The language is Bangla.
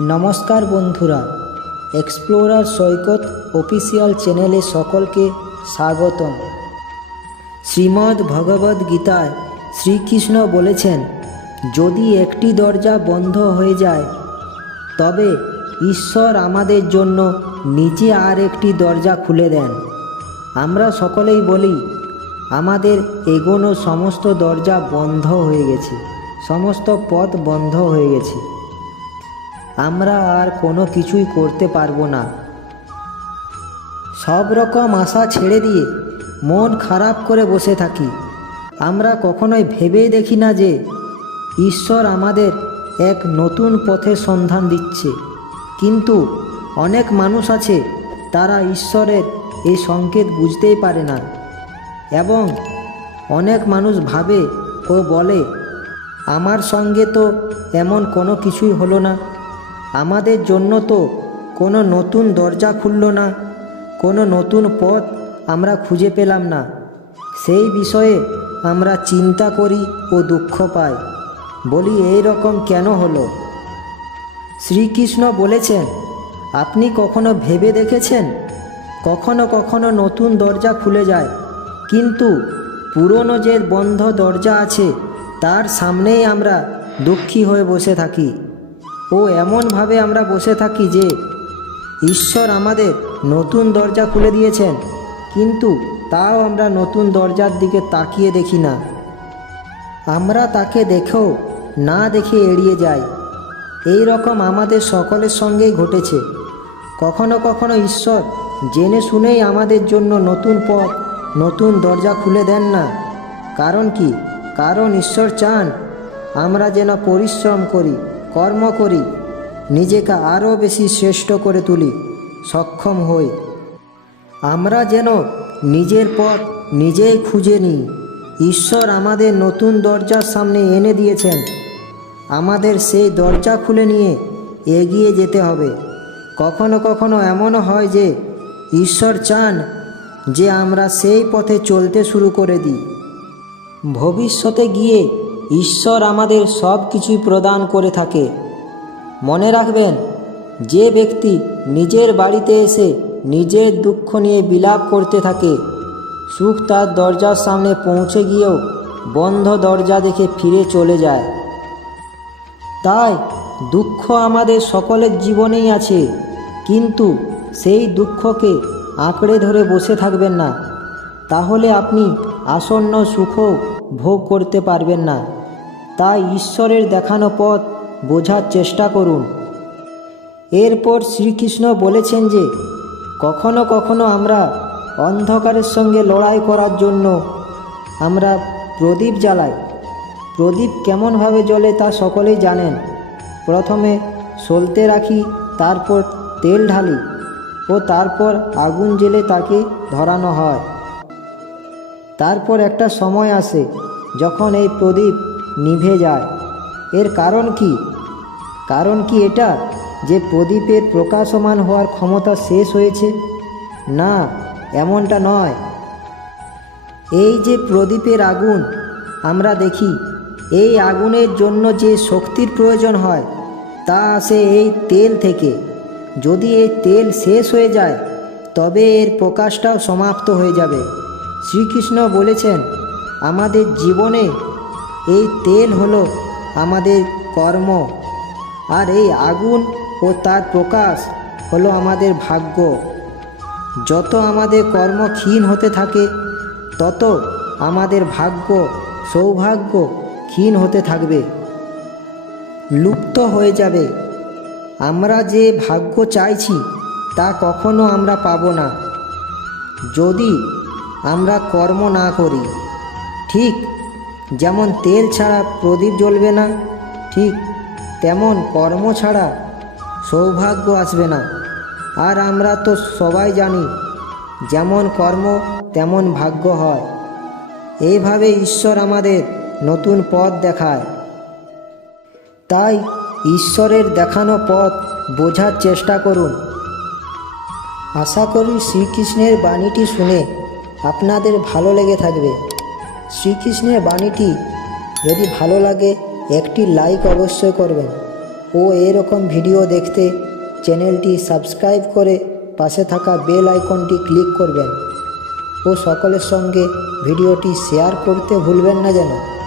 নমস্কার বন্ধুরা এক্সপ্লোরার সৈকত অফিসিয়াল চ্যানেলে সকলকে স্বাগতম। শ্রীমদ্ ভগবদ্ গীতায় শ্রীকৃষ্ণ বলেছেন, যদি একটি দরজা বন্ধ হয়ে যায়, তবে ঈশ্বর আমাদের জন্য নিজে আর একটি দরজা খুলে দেন। আমরা সকলেই বলি, আমাদের এগোনো সমস্ত দরজা বন্ধ হয়ে গেছে, সমস্ত পথ বন্ধ হয়ে গেছে। আমরা আর কোনো কিছুই করতে পারব না। সব রকম আশা ছেড়ে দিয়ে মন খারাপ করে বসে থাকি। আমরা কখনোই ভেবেই দেখি না যে ঈশ্বর আমাদের এক নতুন পথের সন্ধান দিচ্ছে। কিন্তু অনেক মানুষ আছে, তারা ঈশ্বরের এই সংকেত বুঝতেই পারে না। এবং অনেক মানুষ ভাবে ও বলে, আমার সঙ্গে তো এমন কোনো কিছুই হলো না। আমাদের জন্য তো কোনো নতুন দরজা খুলল না, কোনো নতুন পথ আমরা খুঁজে পেলাম না। সেই বিষয়ে আমরা চিন্তা করি ও দুঃখ পাই। বলি, এই রকম কেন হলো? শ্রীকৃষ্ণ বলেছেন, আপনি কখনো ভেবে দেখেছেন? কখনো কখনো নতুন দরজা খুলে যায়। কিন্তু পুরনো যে বন্ধ দরজা আছে, তার সামনেই আমরা দুঃখী হয়ে বসে থাকি। ও এমনভাবে আমরা বসে থাকি যে, ঈশ্বর আমাদের নতুন দরজা খুলে দিয়েছেন, কিন্তু তাও আমরা নতুন দরজার দিকে তাকিয়ে দেখি না। আমরা তাকে দেখেও না দেখে এড়িয়ে যাই। এই রকম আমাদের সকলের সঙ্গেই ঘটেছে। কখনো কখনো ঈশ্বর জেনে শুনেই আমাদের জন্য নতুন পথ, নতুন দরজা খুলে দেন না। কারণ কি? কারণ ঈশ্বর চান আমরা যেন পরিশ্রম করি। কর্ম করি, নিজেকে আরও বেশি শ্রেষ্ঠ করে তুলি, সক্ষম হই। আমরা যেন নিজের পথ নিজেই খুঁজে নিই। ঈশ্বর আমাদের নতুন দরজার সামনে এনে দিয়েছেন। আমাদের সেই দরজা খুলে নিয়ে এগিয়ে যেতে হবে। কখনো কখনো এমনও হয় যে, ঈশ্বর চান যে আমরা সেই পথে চলতে শুরু করে দিই। ভবিষ্যতে গিয়ে ঈশ্বর আমাদের সব কিছুই প্রদান করে থাকে। মনে রাখবেন, যে ব্যক্তি নিজের বাড়িতে এসে নিজের দুঃখ নিয়ে বিলাপ করতে থাকে, সুখ তার দরজার সামনে পৌঁছে গিয়েও বন্ধ দরজা দেখে ফিরে চলে যায়। তাই দুঃখ আমাদের সকলের জীবনেই আছে, কিন্তু সেই দুঃখকে আঁকড়ে ধরে বসে থাকবেন না। তাহলে আপনি আসন্ন সুখ ভোগ করতে পারবেন না। তাই ঈশ্বরের দেখানো পথ বোঝার চেষ্টা করুন। এরপর শ্রীকৃষ্ণ বলেছেন যে, কখনো কখনো আমরা অন্ধকারের সঙ্গে লড়াই করার জন্য আমরা প্রদীপ জ্বালাই। প্রদীপ কেমনভাবে জ্বলে তা সকলেই জানেন। প্রথমে সলতে রাখি, তারপর তেল ঢালি ও তারপর আগুন জেলে তাকে ধরানো হয়। তারপর একটা সময় আসে যখন এই প্রদীপ নিভে যায়। এর কারণ কি? কারণ কি এটা যে প্রদীপের প্রকাশমান হওয়ার ক্ষমতা শেষ হয়েছে? না, এমনটা নয়। এই যে প্রদীপের আগুন, আমরা দেখি, এই আগুনের জন্য যে শক্তির প্রয়োজন হয়, তা আসে এই তেল থেকে। যদি এই তেল শেষ হয়ে যায়, তবে এর প্রকাশটাও সমাপ্ত হয়ে যাবে। শ্রীকৃষ্ণ বলেছেন, আমাদের জীবনে এই তেল হলো আমাদের কর্ম, আর এই আগুন ও তার প্রকাশ হলো আমাদের ভাগ্য। যত আমাদের কর্ম ক্ষীণ হতে থাকে, তত আমাদের ভাগ্য, সৌভাগ্য ক্ষীণ হতে থাকবে। লুপ্ত হয়ে যাবে। আমরা যে ভাগ্য চাইছি, তা কখনো আমরা পাব না। যদি আমরা কর্ম না করি। ঠিক যেমন তেল ছাড়া প্রদীপ জ্বলবে না, ঠিক তেমন কর্ম ছাড়া সৌভাগ্য আসবে না। আর আমরা তো সবাই জানি, যেমন কর্ম, তেমন ভাগ্য হয়। এইভাবে ঈশ্বর আমাদের নতুন পথ দেখায়। তাই ঈশ্বরের দেখানো পথ বোঝার চেষ্টা করুন। আশা করি শ্রীকৃষ্ণের বাণীটি শুনে আপনাদের ভালো লেগে থাকবে। শ্রীকৃষ্ণের বাণীটি যদি ভালো লাগে, একটি লাইক অবশ্যই করবেন। ও এরকম ভিডিও দেখতে চ্যানেলটি সাবস্ক্রাইব করে পাশে থাকা বেল আইকনটি ক্লিক করবেন। ও সকলের সঙ্গে ভিডিওটি শেয়ার করতে ভুলবেন না যেন।